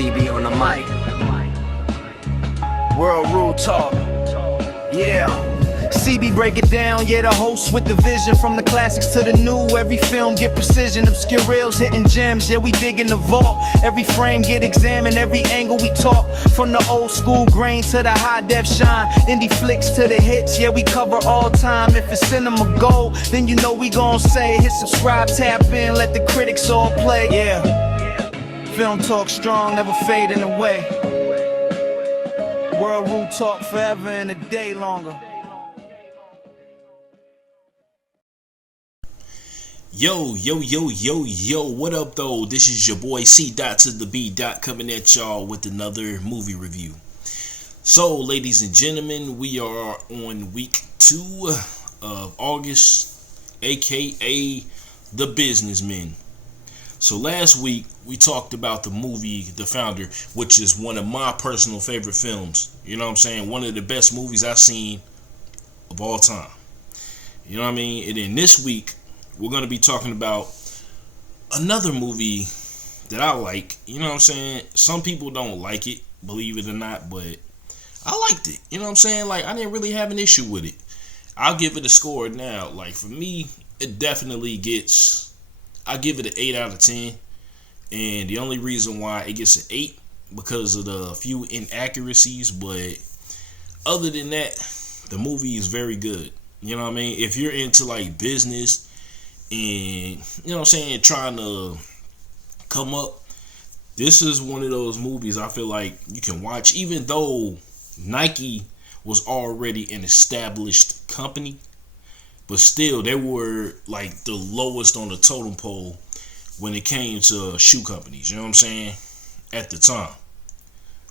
CB on the mic. World Rule Talk. Yeah. CB break it down, yeah, the host with the vision. From the classics to the new, every film get precision. Obscure reels hitting gems, yeah, we dig in the vault. Every frame get examined, every angle we talk. From the old school grain to the high def shine. Indie flicks to the hits, yeah, we cover all time. If it's cinema gold, then you know we gon' say, hit subscribe, tap in, let the critics all play. Yeah, film talk strong, never fading away. World Rule Talk forever and a day longer. Yo, what up though? This is your boy C. to the B. coming at y'all with another movie review. So, ladies and gentlemen, we are on week 2 of August, aka The Businessmen. So last week, we talked about the movie The Founder, which is one of my personal favorite films. You know what I'm saying? One of the best movies I've seen of all time. You know what I mean? And then this week, we're going to be talking about another movie that I like. You know what I'm saying? Some people don't like it, believe it or not, but I liked it. You know what I'm saying? Like, I didn't really have an issue with it. I'll give it a score now. Like, for me, it definitely gets, I give it an 8 out of 10. And the only reason why it gets an 8, because of the few inaccuracies. But other than that, the movie is very good. You know what I mean? If you're into, like, business and, you know what I'm saying, trying to come up, this is one of those movies I feel like you can watch. Even though Nike was already an established company, but still they were like the lowest on the totem pole when it came to shoe companies, you know what I'm saying, at the time.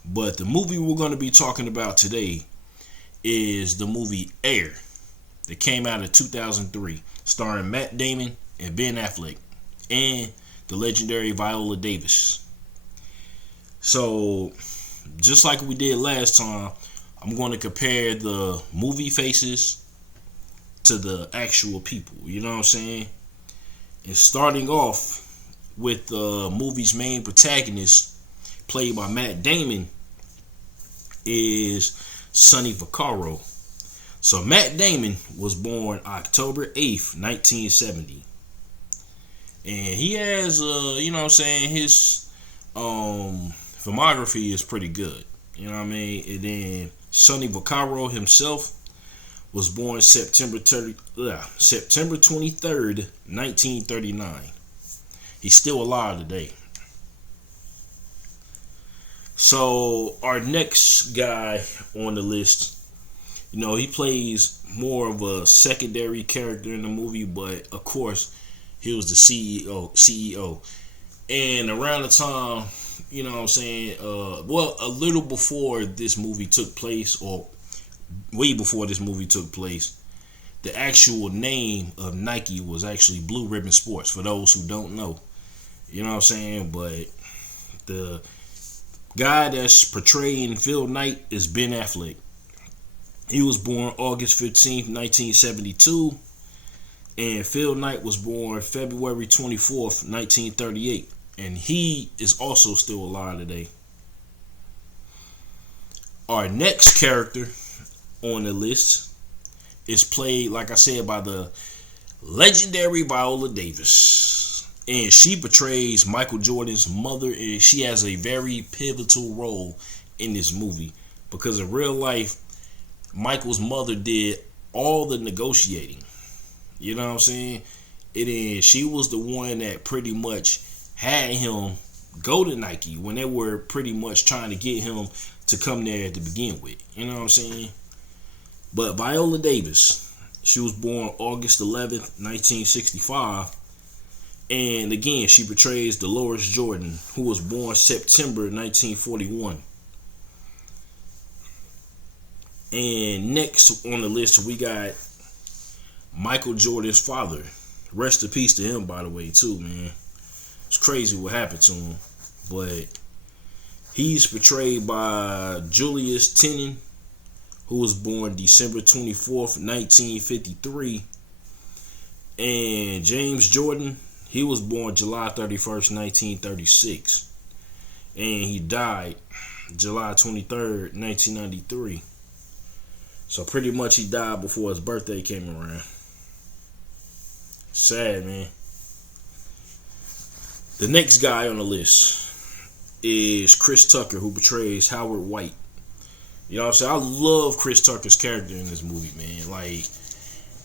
But the movie we're going to be talking about today is the movie Air, that came out in 2003, starring Matt Damon and Ben Affleck and the legendary Viola Davis. So, just like we did last time, I'm going to compare the movie faces to the actual people, you know what I'm saying? And starting off with the movie's main protagonist, played by Matt Damon, is Sonny Vaccaro. So Matt Damon was born October 8th, 1970. And he has, you know what I'm saying, his filmography is pretty good. You know what I mean? And then Sonny Vaccaro himself was born September 23rd, 1939. He's still alive today. So our next guy on the list, you know, he plays more of a secondary character in the movie, but of course, he was the CEO. And around the time, you know what I'm saying, well, a little before this movie took place, or way before this movie took place, the actual name of Nike was actually Blue Ribbon Sports, for those who don't know. You know what I'm saying? But the guy that's portraying Phil Knight is Ben Affleck. He was born August 15th, 1972. And Phil Knight was born February 24th, 1938. And he is also still alive today. Our next character on the list is played, like I said, by the legendary Viola Davis. And she portrays Michael Jordan's mother, and she has a very pivotal role in this movie. Because in real life, Michael's mother did all the negotiating. You know what I'm saying? And she was the one that pretty much had him go to Nike when they were pretty much trying to get him to come there to begin with. You know what I'm saying? But Viola Davis, she was born August 11th, 1965. And again, she portrays Dolores Jordan, who was born September 1941. And next on the list, we got Michael Jordan's father. Rest in peace to him, by the way, too, man. It's crazy what happened to him. But he's portrayed by Julius Tenen, who was born December 24th, 1953. And James Jordan, he was born July 31st, 1936. and he died July 23rd, 1993. So pretty much he died before his birthday came around. Sad, man. The next guy on the list is Chris Tucker, who portrays Howard White. You know what I'm saying? I love Chris Tucker's character in this movie, man. Like,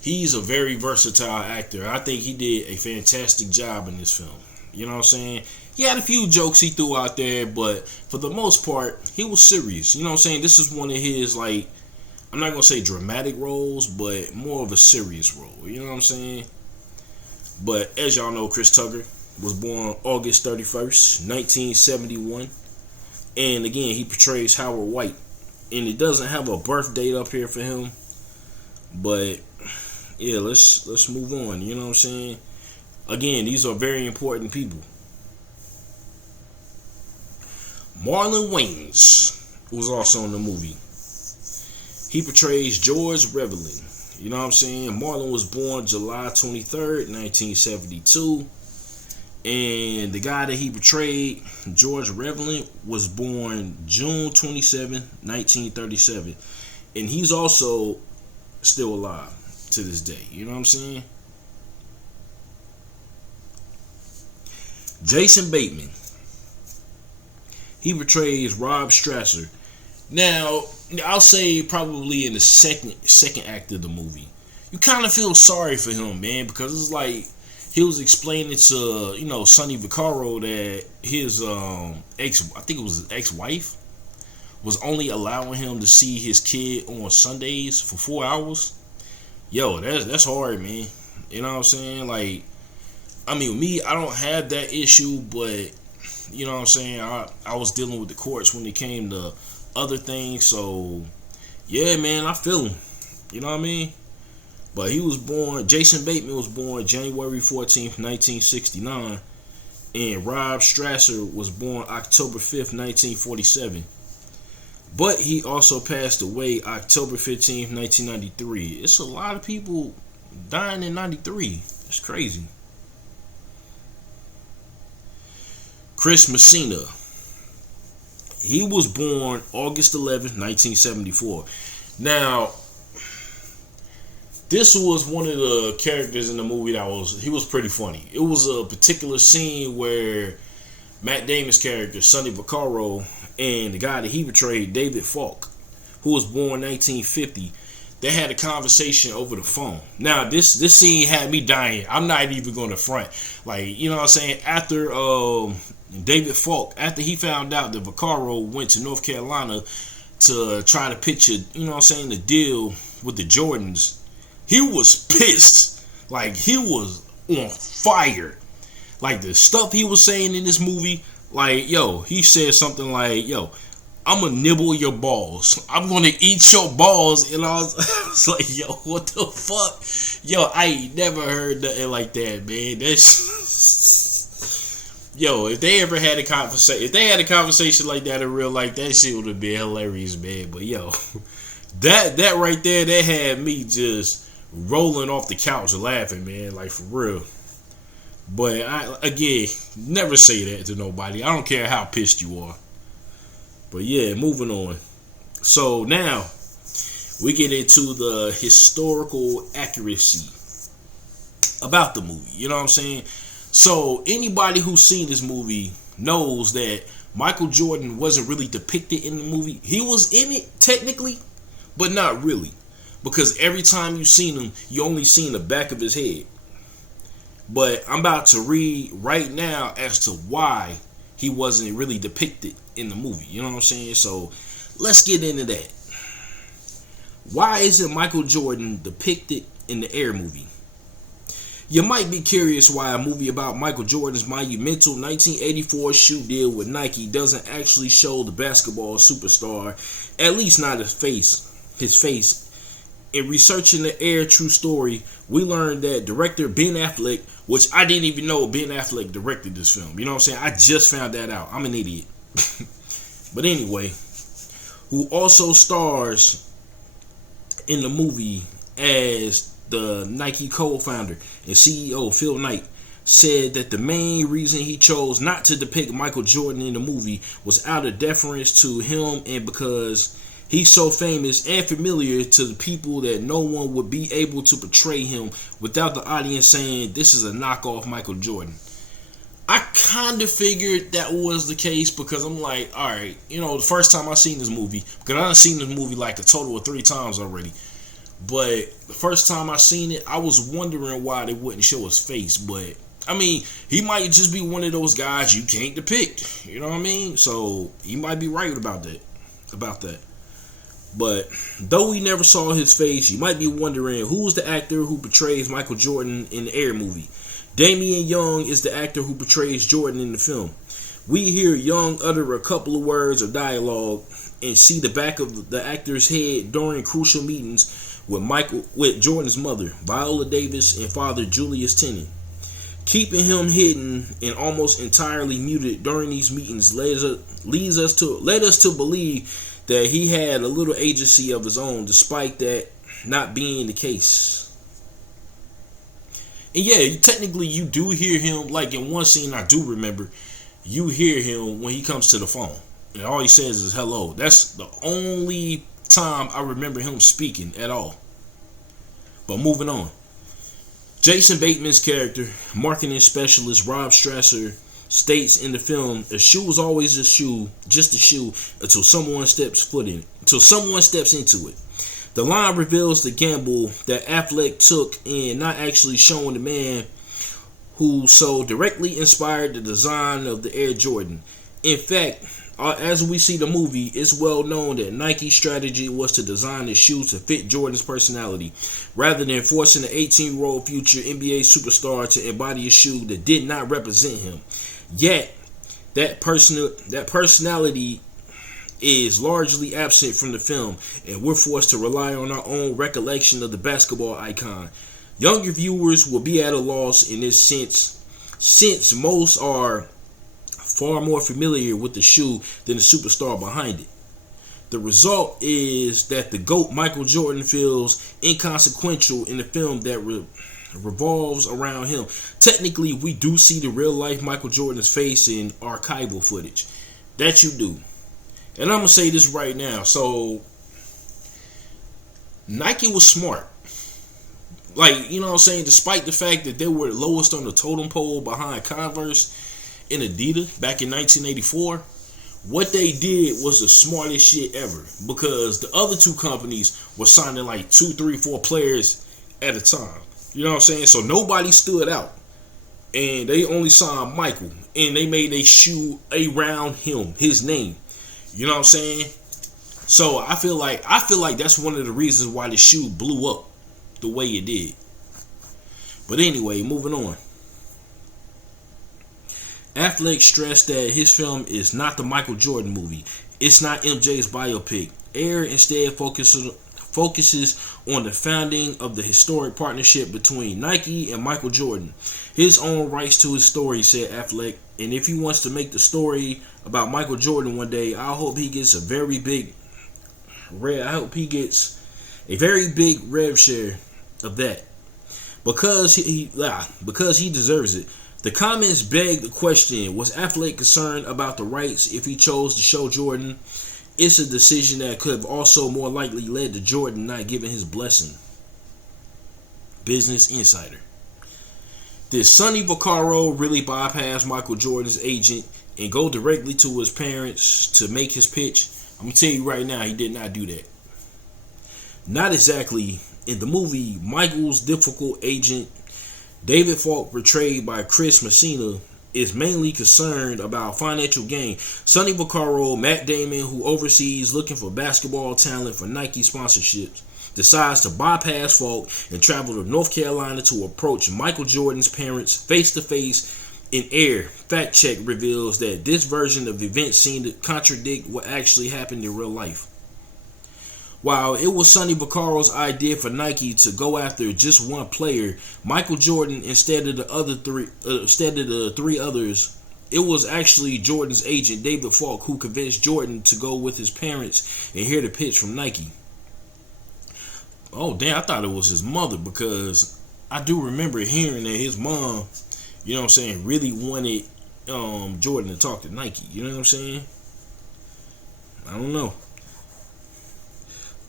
he's a very versatile actor. I think he did a fantastic job in this film. You know what I'm saying? He had a few jokes he threw out there, but for the most part, he was serious. You know what I'm saying? This is one of his, like, I'm not going to say dramatic roles, but more of a serious role. You know what I'm saying? But as y'all know, Chris Tucker was born August 31st, 1971. And again, he portrays Howard White. And it doesn't have a birth date up here for him. But yeah, let's move on. You know what I'm saying? Again, these are very important people. Marlon Wayans was also in the movie. He portrays George Revelin. You know what I'm saying? Marlon was born July 23rd, 1972. And the guy that he portrayed, George Revelin, was born June 27, 1937. And he's also still alive to this day. You know what I'm saying? Jason Bateman. He portrays Rob Strasser. Now, I'll say probably in the second act of the movie, you kind of feel sorry for him, man, because it's like he was explaining to, you know, Sonny Vaccaro that his I think it was his ex-wife, was only allowing him to see his kid on Sundays for 4 hours. Yo, that's hard, man. You know what I'm saying? Like, I mean, with me, I don't have that issue, but you know what I'm saying? I was dealing with the courts when it came to other things, so yeah, man, I feel him. You know what I mean? But he was born, Jason Bateman was born January 14th, 1969, and Rob Strasser was born October 5th, 1947. But he also passed away October 15th, 1993. It's a lot of people dying in 93. It's crazy. Chris Messina. He was born August 11th, 1974. Now, this was one of the characters in the movie he was pretty funny. It was a particular scene where Matt Damon's character, Sonny Vaccaro, and the guy that he portrayed, David Falk, who was born 1950, they had a conversation over the phone. Now, this scene had me dying. I'm not even going to front. Like, you know what I'm saying? After David Falk, after he found out that Vaccaro went to North Carolina to try to pitch a, you know what I'm saying, the deal with the Jordans, he was pissed. Like, he was on fire. Like, the stuff he was saying in this movie, like, yo, he said something like, yo, I'm gonna nibble your balls. I'm gonna eat your balls. And I was like, yo, what the fuck? Yo, I ain't never heard nothing like that, man. That's yo, if they ever had a conversation like that in real life, that shit would have been hilarious, man. But yo, that right there, that had me just rolling off the couch laughing, man, like for real. But again, never say that to nobody. I don't care how pissed you are. But yeah, moving on. So now we get into the historical accuracy about the movie. You know what I'm saying? So anybody who's seen this movie knows that Michael Jordan wasn't really depicted in the movie. He was in it technically, but not really. Because every time you seen him, you only seen the back of his head. But I'm about to read right now as to why he wasn't really depicted in the movie. You know what I'm saying? So let's get into that. Why isn't Michael Jordan depicted in the Air movie? You might be curious why a movie about Michael Jordan's monumental 1984 shoe deal with Nike doesn't actually show the basketball superstar, at least not his face. In researching the Air true story, we learned that director Ben Affleck, which I didn't even know Ben Affleck directed this film. You know what I'm saying? I just found that out. I'm an idiot. But anyway, who also stars in the movie as the Nike co-founder and CEO Phil Knight, said that the main reason he chose not to depict Michael Jordan in the movie was out of deference to him and because he's so famous and familiar to the people that no one would be able to portray him without the audience saying this is a knockoff Michael Jordan. I kind of figured that was the case because I'm like, alright, the first time I seen this movie, because I done seen this movie like a total of 3 times already, but the first time I seen it, I was wondering why they wouldn't show his face, but I mean, he might just be one of those guys you can't depict, you know what I mean? So, he might be right about that. But, though we never saw his face, you might be wondering who's the actor who portrays Michael Jordan in the Air movie. Damian Young is the actor who portrays Jordan in the film. We hear Young utter a couple of words or dialogue and see the back of the actor's head during crucial meetings with Jordan's mother, Viola Davis, and father Julius Tenney. Keeping him hidden and almost entirely muted during these meetings led us to believe that he had a little agency of his own, despite that not being the case. And yeah, technically you do hear him, like in one scene I do remember, you hear him when he comes to the phone. And all he says is hello. That's the only time I remember him speaking at all. But moving on. Jason Bateman's character, marketing specialist Rob Strasser, states in the film, a shoe is always a shoe, just a shoe, until someone steps into it. The line reveals the gamble that Affleck took in not actually showing the man who so directly inspired the design of the Air Jordan. In fact, as we see the movie, it's well known that Nike's strategy was to design the shoe to fit Jordan's personality, rather than forcing an 18-year-old future NBA superstar to embody a shoe that did not represent him. Yet, that personality is largely absent from the film, and we're forced to rely on our own recollection of the basketball icon. Younger viewers will be at a loss in this sense, since most are far more familiar with the shoe than the superstar behind it. The result is that the GOAT Michael Jordan feels inconsequential in the film that revolves around him. Technically, we do see the real life Michael Jordan's face in archival footage. That you do. And I'm going to say this right now. So, Nike was smart. Like, you know what I'm saying? Despite the fact that they were lowest on the totem pole behind Converse and Adidas back in 1984, what they did was the smartest shit ever. Because the other two companies were signing like 2, 3, 4 players at a time. You know what I'm saying? So, nobody stood out. And they only signed Michael. And they made a shoe around him, his name. You know what I'm saying? So I feel like that's one of the reasons why the shoe blew up the way it did. But anyway, moving on. Affleck stressed that his film is not the Michael Jordan movie. It's not MJ's biopic. Air instead focuses on the founding of the historic partnership between Nike and Michael Jordan. His own rights to his story, said Affleck. And if he wants to make the story about Michael Jordan one day, I hope he gets a very big rev share of that, because he deserves it. The comments beg the question: was Affleck concerned about the rights if he chose to show Jordan? It's a decision that could have also more likely led to Jordan not giving his blessing. Business Insider. Did Sonny Vaccaro really bypass Michael Jordan's agent and go directly to his parents to make his pitch? I'm going to tell you right now, he did not do that. Not exactly. In the movie, Michael's difficult agent, David Falk, portrayed by Chris Messina, is mainly concerned about financial gain. Sonny Vaccaro, Matt Damon, who oversees looking for basketball talent for Nike sponsorships, decides to bypass Falk and travel to North Carolina to approach Michael Jordan's parents face-to-face. In Air, fact check reveals that this version of events seemed to contradict what actually happened in real life. While it was Sonny Vaccaro's idea for Nike to go after just one player, Michael Jordan, instead of the three others, it was actually Jordan's agent, David Falk, who convinced Jordan to go with his parents and hear the pitch from Nike. Oh damn, I thought it was his mother, because I do remember hearing that his mom you know what I'm saying, really wanted Jordan to talk to Nike. You know what I'm saying? I don't know.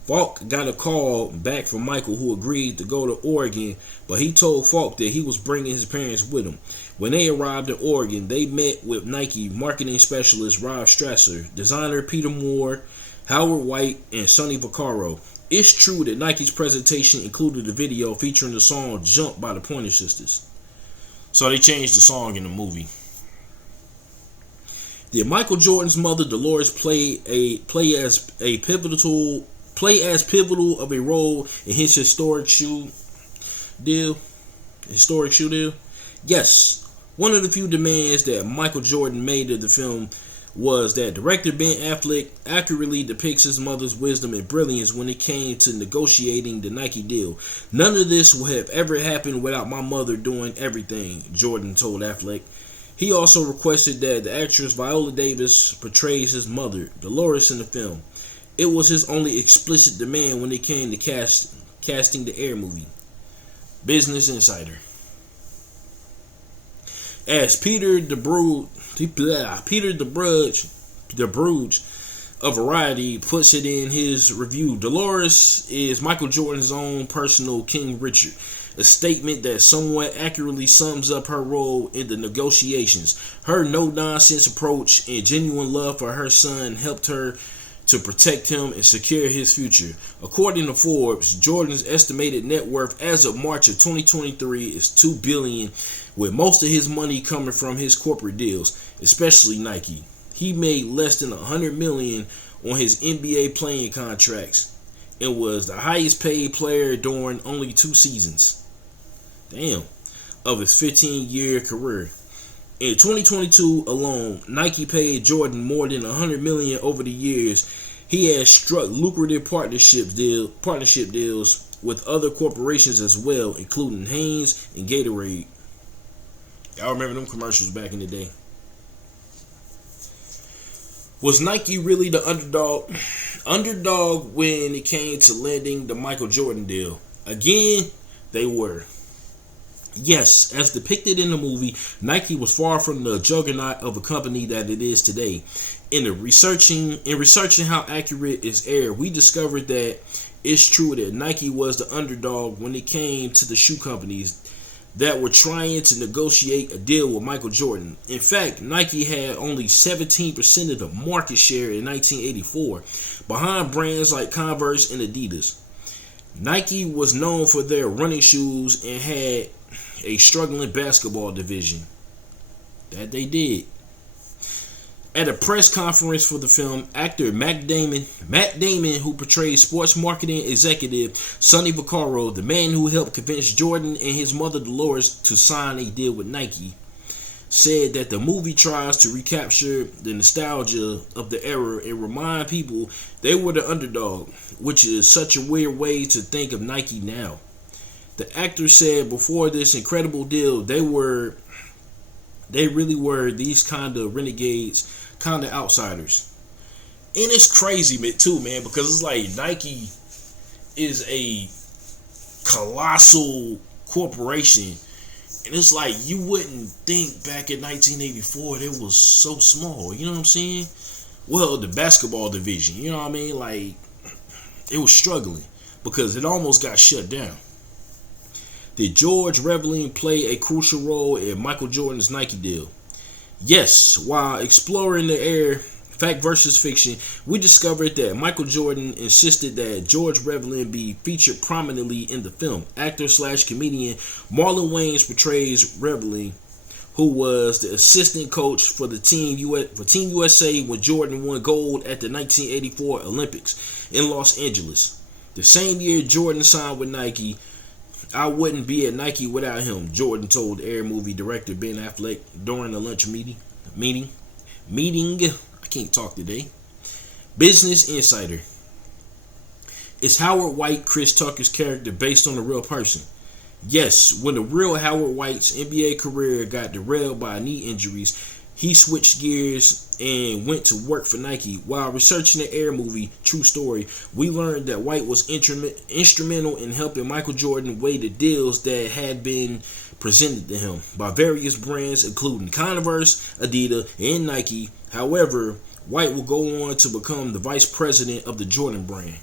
Falk got a call back from Michael, who agreed to go to Oregon, but he told Falk that he was bringing his parents with him. When they arrived in Oregon, they met with Nike marketing specialist Rob Strasser, designer Peter Moore, Howard White, and Sonny Vaccaro. It's true that Nike's presentation included a video featuring the song "Jump" by the Pointer Sisters. So they changed the song in the movie. Did Michael Jordan's mother Dolores play as pivotal of a role in his historic shoe deal? Yes. One of the few demands that Michael Jordan made of the film was that director Ben Affleck accurately depicts his mother's wisdom and brilliance when it came to negotiating the Nike deal. None of this would have ever happened without my mother doing everything, Jordan told Affleck. He also requested that the actress Viola Davis portrays his mother, Dolores, in the film. It was his only explicit demand when it came to casting the Air movie. Business Insider. As Peter DeBruge of Variety puts it in his review, Dolores is Michael Jordan's own personal King Richard, a statement that somewhat accurately sums up her role in the negotiations. Her no-nonsense approach and genuine love for her son helped her to protect him and secure his future. According to Forbes, Jordan's estimated net worth as of March of 2023 is $2 billion, with most of his money coming from his corporate deals, especially Nike. He made less than $100 million on his NBA playing contracts and was the highest paid player during only 2 seasons. Damn. Of his 15-year career. In 2022 alone, Nike paid Jordan more than $100 million over the years. He has struck lucrative partnership deals with other corporations as well, including Hanes and Gatorade. Y'all remember them commercials back in the day? Was Nike really the underdog? Underdog when it came to landing the Michael Jordan deal? Again, they were. Yes, as depicted in the movie, Nike was far from the juggernaut of a company that it is today. In researching how accurate is Air, we discovered that it's true that Nike was the underdog when it came to the shoe companies that were trying to negotiate a deal with Michael Jordan. In fact, Nike had only 17% of the market share in 1984, behind brands like Converse and Adidas. Nike was known for their running shoes and had a struggling basketball division. That they did. At a press conference for the film, actor Matt Damon, who portrayed sports marketing executive Sonny Vaccaro, the man who helped convince Jordan and his mother Dolores to sign a deal with Nike, said that the movie tries to recapture the nostalgia of the era and remind people they were the underdog, which is such a weird way to think of Nike now. The actor said before this incredible deal, they really were these kind of renegades, kind of outsiders. And it's crazy, man, because it's like Nike is a colossal corporation. And it's like you wouldn't think back in 1984 it was so small. You know what I'm saying? Well, the basketball division, you know what I mean? Like, it was struggling because it almost got shut down. Did George Reveling play a crucial role in Michael Jordan's Nike deal? Yes. While exploring the Air fact versus fiction, we discovered that Michael Jordan insisted that George Reveling be featured prominently in the film. Actor/comedian Marlon Wayans portrays Reveling, who was the assistant coach for the Team USA when Jordan won gold at the 1984 Olympics in Los Angeles. The same year Jordan signed with Nike. I wouldn't be at Nike without him, Jordan told Air movie director Ben Affleck during the lunch meeting. I can't talk today. Business Insider. Is Howard White Chris Tucker's character based on a real person? Yes, when the real Howard White's NBA career got derailed by knee injuries, he switched gears and went to work for Nike. While researching the Air movie, True Story, we learned that White was instrumental in helping Michael Jordan weigh the deals that had been presented to him by various brands including Converse, Adidas, and Nike. However, White will go on to become the vice president of the Jordan brand.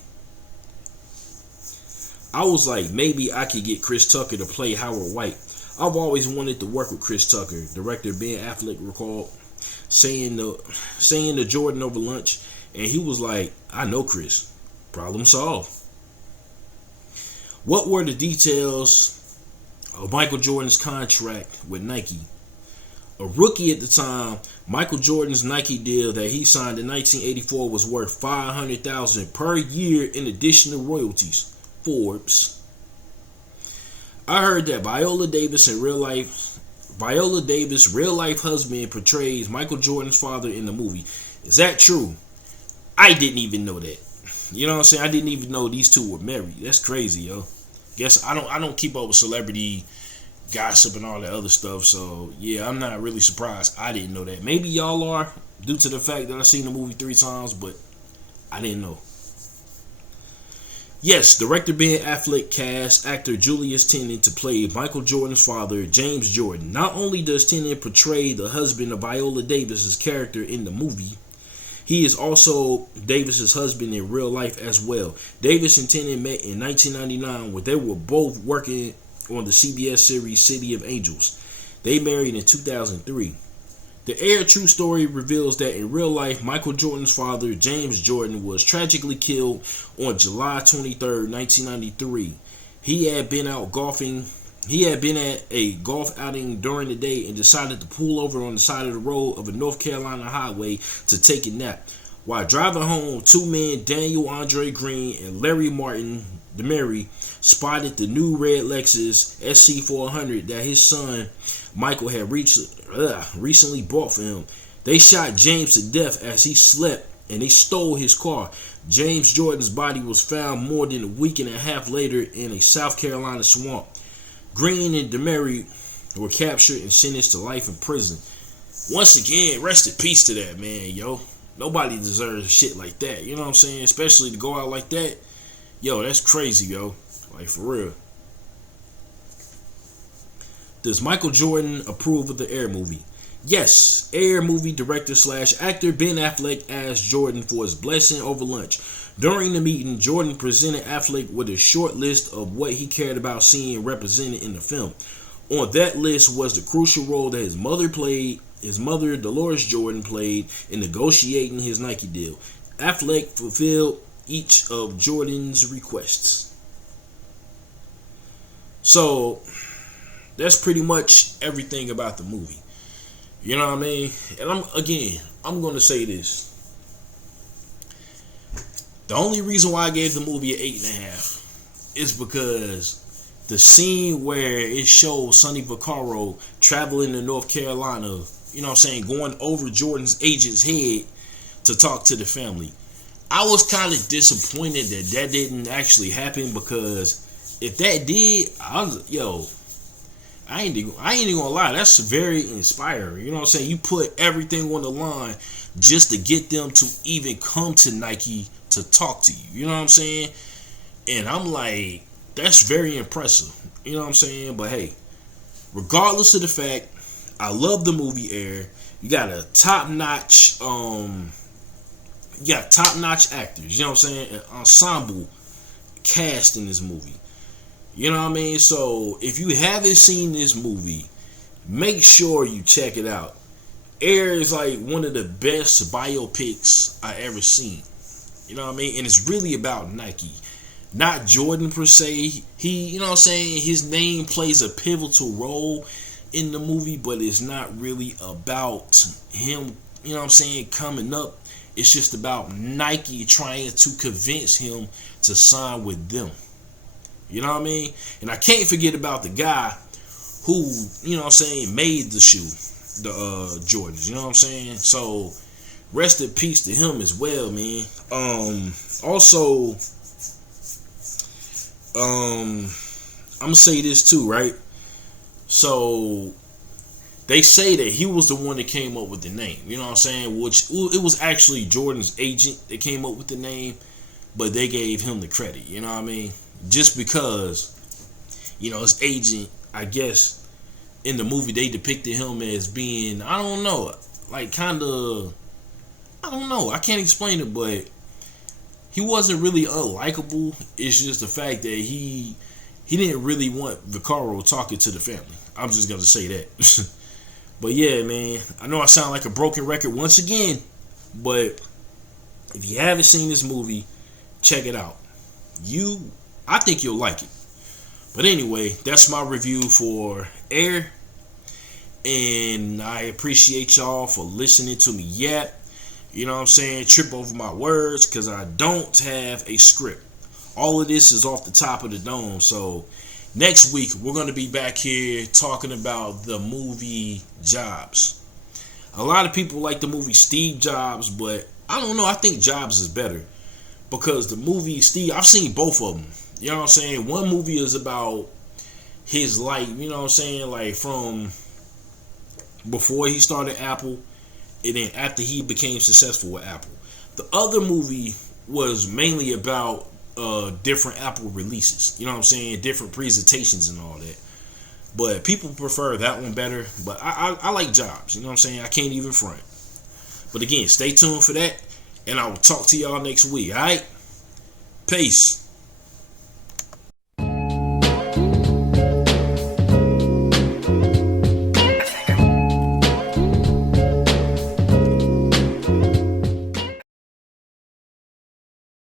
I was like, maybe I could get Chris Tucker to play Howard White. I've always wanted to work with Chris Tucker. Director Ben Affleck recalled saying to Jordan over lunch, and he was like, I know Chris. Problem solved. What were the details of Michael Jordan's contract with Nike? A rookie at the time, Michael Jordan's Nike deal that he signed in 1984 was worth $500,000 per year in addition to royalties. Forbes. I heard that Viola Davis real life husband portrays Michael Jordan's father in the movie. Is that true? I didn't even know that. You know what I'm saying? I didn't even know these two were married. That's crazy, yo. Guess I don't keep up with celebrity gossip and all that other stuff, so yeah, I'm not really surprised. I didn't know that. Maybe y'all are, due to the fact that I've seen the movie 3 times, but I didn't know. Yes, director Ben Affleck cast actor Julius Tennant to play Michael Jordan's father, James Jordan. Not only does Tennant portray the husband of Viola Davis's character in the movie, he is also Davis's husband in real life as well. Davis and Tennant met in 1999 when they were both working on the CBS series City of Angels. They married in 2003. The Air True Story reveals that in real life, Michael Jordan's father, James Jordan, was tragically killed on July 23, 1993. He had been out golfing. He had been at a golf outing during the day and decided to pull over on the side of the road of a North Carolina highway to take a nap. While driving home, 2 men, Daniel Andre Green and Larry Martin DeMary, spotted the new red Lexus SC400 that his son Michael had recently bought for him. They shot James to death as he slept, and they stole his car. James Jordan's body was found more than a week and a half later in a South Carolina swamp. Green and DeMary were captured and sentenced to life in prison. Once again, rest in peace to that man, yo. Nobody deserves shit like that, you know what I'm saying? Especially to go out like that. Yo, that's crazy, yo. Like, for real. Does Michael Jordan approve of the Air movie? Yes, Air movie director / actor Ben Affleck asked Jordan for his blessing over lunch. During the meeting, Jordan presented Affleck with a short list of what he cared about seeing represented in the film. On that list was the crucial role that his mother, Dolores Jordan, played in negotiating his Nike deal. Affleck fulfilled each of Jordan's requests. So, that's pretty much everything about the movie. You know what I mean? And I'm going to say this. The only reason why I gave the movie an 8.5 is because the scene where it shows Sonny Vaccaro traveling to North Carolina, you know what I'm saying, going over Jordan's agent's head to talk to the family. I was kind of disappointed that didn't actually happen, because if that did, I ain't even gonna lie, that's very inspiring. You know what I'm saying? You put everything on the line just to get them to even come to Nike to talk to you. You know what I'm saying? And I'm like, that's very impressive. You know what I'm saying? But hey, regardless of the fact, I love the movie Air. You got a top-notch, actors. You know what I'm saying? An ensemble cast in this movie. You know what I mean? So if you haven't seen this movie, make sure you check it out. Air is like one of the best biopics I ever seen. You know what I mean? And it's really about Nike, not Jordan per se. He, you know what I'm saying, his name plays a pivotal role in the movie, but it's not really about him, you know what I'm saying, coming up. It's just about Nike trying to convince him to sign with them. You know what I mean? And I can't forget about the guy who, you know what I'm saying, made the shoe, the Jordans. You know what I'm saying? So rest in peace to him as well, man. Also, I'm gonna say this too, right? So they say that he was the one that came up with the name. You know what I'm saying? Which it was actually Jordan's agent that came up with the name, but they gave him the credit. You know what I mean? Just because, you know, his agent, I guess, in the movie they depicted him as being, I don't know, like kind of, I don't know, I can't explain it, but he wasn't really unlikable. It's just the fact that he didn't really want Vaccaro talking to the family. I'm just gonna say that. But yeah, man, I know I sound like a broken record once again, but if you haven't seen this movie, check it out. I think you'll like it. But anyway, that's my review for Air. And I appreciate y'all for listening to me yap. You know what I'm saying? Trip over my words because I don't have a script. All of this is off the top of the dome. So next week, we're going to be back here talking about the movie Jobs. A lot of people like the movie Steve Jobs, but I don't know. I think Jobs is better because the movie Steve, I've seen both of them. You know what I'm saying? One movie is about his life, you know what I'm saying? Like from before he started Apple and then after he became successful with Apple. The other movie was mainly about different Apple releases. You know what I'm saying? Different presentations and all that. But people prefer that one better. But I like Jobs. You know what I'm saying? I can't even front. But again, stay tuned for that. And I will talk to y'all next week. Alright? Peace.